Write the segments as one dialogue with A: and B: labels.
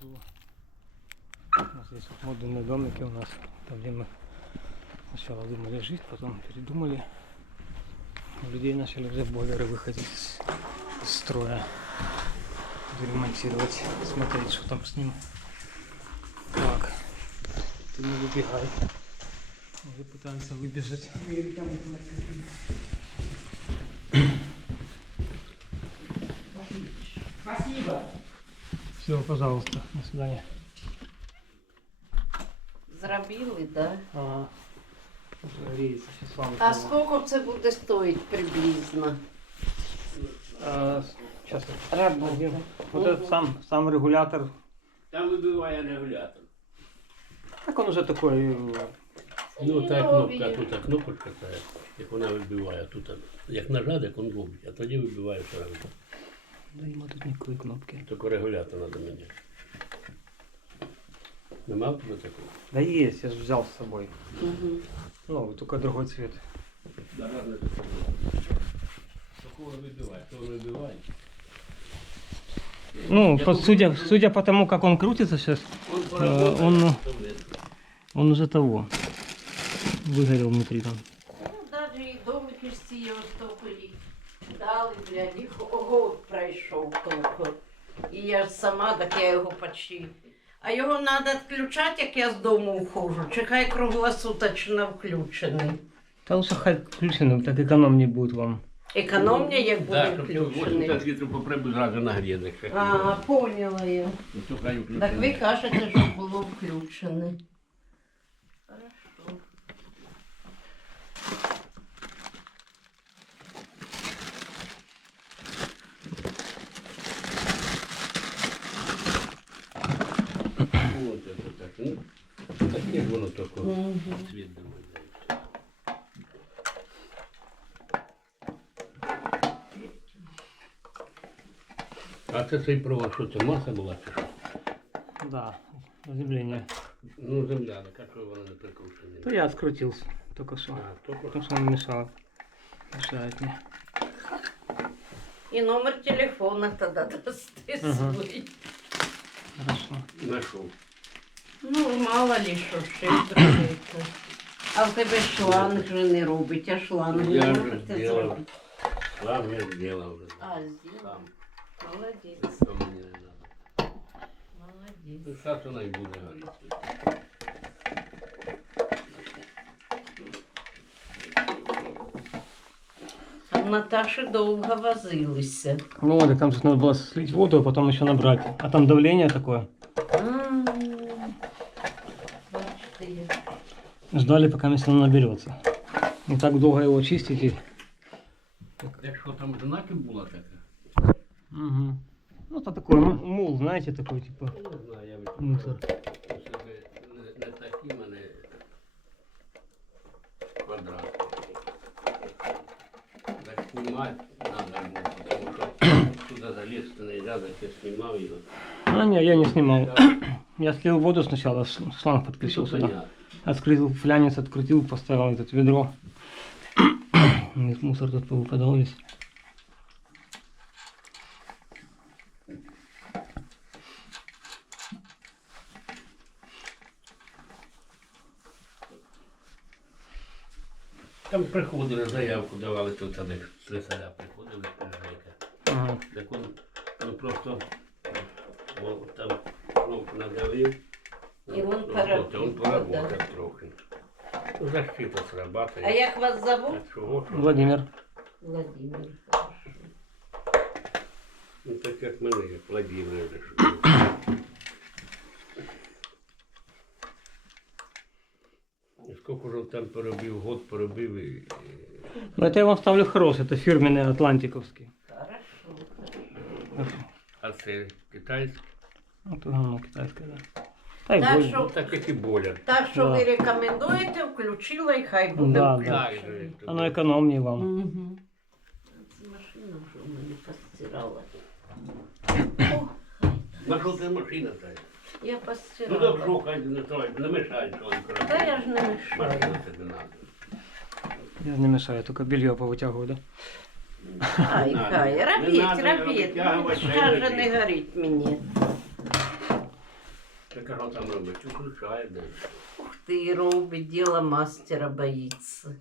A: покажу. У нас здесь вот модульные домики у нас, там где мы сначала думали жить, потом передумали. У людей начали уже бойлеры выходить из строя. Буду ремонтировать, смотреть, что там с ним. Так, ты не выбегай. Уже пытаются выбежать.
B: Спасибо.
A: Все, пожалуйста, до свидания.
B: Зробили, да?
A: Ага. Рейс, сейчас вам.
B: А сколько це буде стоїть приблизно?
A: Сейчас.
B: Работа.
A: Вот этот сам регулятор.
C: Там вибиває регулятор.
A: Так он уже такой.
C: Ну та кнопка, тут кнопочка, та, як вона вибиває, тут як нажати, як він робить, а тоді вибиває все одно.
A: Да нема тут никакой кнопки.
C: Тільки регулятор треба міняти. Нема вже такого?
A: Да есть, я же взял с собой.
B: Угу.
A: Ну, только другой цвет.
C: Да, разне такого. Такого вибиває, того вибиває.
A: Ну, судя по тому, как он крутится сейчас, он уже того. Выгорел внутри там.
B: Ну, навіть і домики з цієї тільки дали, блядь, їх год пройшов тільки. І я ж сама, так я його почти. А його треба відключати, як я з дому входжу, чи хай круглосуточно включений.
A: Да лучше хай включено, так экономнее будет вам.
B: Економія, як буде
C: Так, щоб
B: включений.
C: 80 літрів поприбу зразу нагріти.
B: А, поняла я.
C: Ну, то хай
B: Так ви
C: включений.
B: кажете, що було включене. Хорошо.
C: Вот это так, ну, таке ж воно тільки цвіт домовляється. А це цей провод, що це маса була чи що?
A: Да, заземление.
C: Ну, земля, так а що вона не прикручена?
A: То я открутил только что.
C: А, тільки
A: Потому что он мешал. Мешает мне.
B: І номер телефона тоді дасти
A: Ага.
B: свій.
A: Хорошо.
C: знайшов.
B: Ну, мало ли що ще зробити. А в тебе шланг же не робить, а шланг не
C: Я вже
B: можете
C: зробив.
B: зробити.
C: Сам я зробив вже.
B: А, зробив?
C: Сам.
B: Молодець,
C: Що мені не треба.
B: молодець.
C: Ну, зараз вона і буде горіти.
B: А в Наташі довго возилися.
A: Ну, так там же надо было слить воду, а потом еще набрать. А там давление такое.
B: Бачите, як.
A: Ждали, пока если он наберется. Не так долго его чистить. И...
C: Якщо там знаки була така,
A: Угу. Ну, это такой мул, знаете, такой типа.
C: я не знаю, я
A: Мусор.
C: не такі мене квадрати. Так знімати треба, тому що туди залізти не можна, так я знімав його.
A: А, не, я не снимал. Я слил воду сначала, шланг подключил
C: Це
A: сюда.
C: понятно.
A: Открыл флянец, открутил, поставил этот ведро. Весь мусор тут повыпадал весь.
C: Там приходили, заявку давали, тут вони слесаря приходили, перевейка.
A: Ага.
C: Так он просто там кнопку надавив.
B: І він
C: Он
B: поработав,
C: поработав трохи. Ну, защита срабатывает.
B: А як вас зовут?
C: А чого? Що?
A: Владимир.
B: Владимир.
C: Ну так як мене, як Владимир. І скільки ж він там поробив, год поробив і...
A: Ну, это я вам ставлю хороший, это фирменный атлантиковский.
B: Хорошо.
C: А це китайський?
A: Вот говно китайское, да. Та й
B: Так
A: боль.
B: що-
C: Ну так як і боля.
B: Так що
A: Да.
B: ви рекомендуєте, включила і хай буде
A: Да,
B: включений.
C: Так,
A: Оно экономнее вам.
B: Угу. Це машина вже в мене постирала.
C: На що це машина та?
B: Я
C: Ну
B: постирала.
C: так що, хай не мешай, що він коротко.
B: Та я ж не мешаю.
C: Машина тобі надо.
A: Я не мешаю, только белье повытягиваю, да?
B: Хай, хай,
C: Не
B: робіть,
C: надо
B: робіть.
C: витягувати,
B: Каже,
C: робіть.
B: не горить мені.
C: Так а що там робить? Включає, да.
B: Ух ты, робить, дело мастера боится.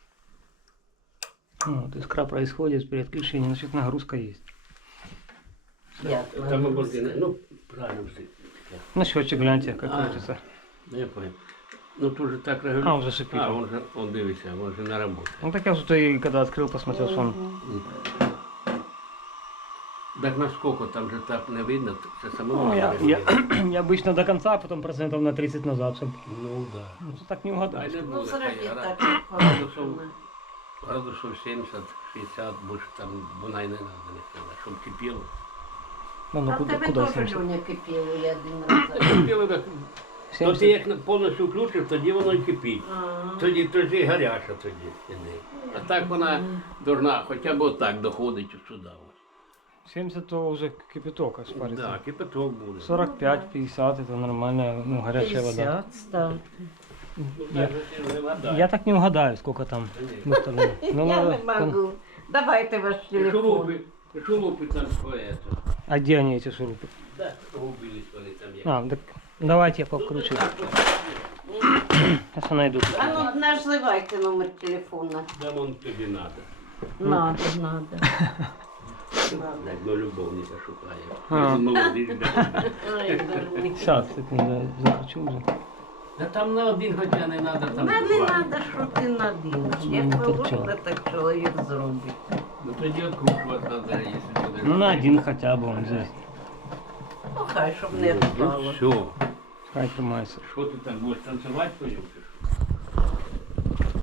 A: Вот, искра происходит при отключении, значит нагрузка есть.
B: Як
C: Там
B: нам
C: оборки, ну, правильно все.
A: На счетчик гляньте, как
C: А.
A: крутится.
C: Ну, я понял. Ну, тут же так
A: А,
C: регулярно.
A: уже шипит.
C: А, он дивися, он же на работе.
A: Ну так я что и когда открыл, посмотрел, что он...
C: Так насколько там же так не видно, це самого
A: Ну, я,
C: регулює.
A: я обычно до конца, а потом процентов на 30 назад, чтобы...
C: Ну, да.
A: Ну, тут так не
C: Ай,
A: угадаешь.
C: не
B: Ну,
C: буде,
B: зроби
C: хай
B: так,
C: гра-
B: як
C: градусів,
B: положено.
C: градусів 70, 60, більше там вона й не треба, щоб кипіло.
A: Ну, ну
B: А в
A: куда,
B: тебе
A: куда
B: теж
A: 70?
B: Льоня кипіло, я один раз.
C: Кипіло так. То ти
A: 70?
C: як повністю включиш, тоді воно й кипить. Тоді гаряча тоді іде. А так вона должна хоча б отак доходить сюди. ось.
A: 70 то уже кипяток аж парится.
C: Да, кипяток буде.
A: 45-50 это нормальная, ну, горячая вода.
B: 50 став.
C: Ну,
A: Я-
C: так же ти не вода.
A: Я так не угадаю, сколько там выставлено. Ну,
B: Я
A: надо
B: не можу. Давайте ваш телефон.
C: Шурупи там поето.
A: А где они, эти шурупы?
C: Да, губились вони там є.
A: А, так давайте я покручу. Сейчас я найду.
B: А ну називайте номер телефона.
C: Да вон тобі надо.
B: Надо.
C: Як до любовника шукає.
A: А.
C: Молодий ребята.
B: Ой, дурний.
A: Сейчас, секунду, я закручу уже.
C: Да там на один хоча не надо, там
B: Не
C: два.
B: треба, що ти надінеш. Як положено, так чоловік зробить.
C: Ну тоді откручувати треба, якщо буде.
A: Ну, на один хотя бы он здесь.
B: Ну хай, щоб не
C: Ну
B: впало.
C: все.
A: Хай тримайся.
C: Що ти так будеш танцювати потім?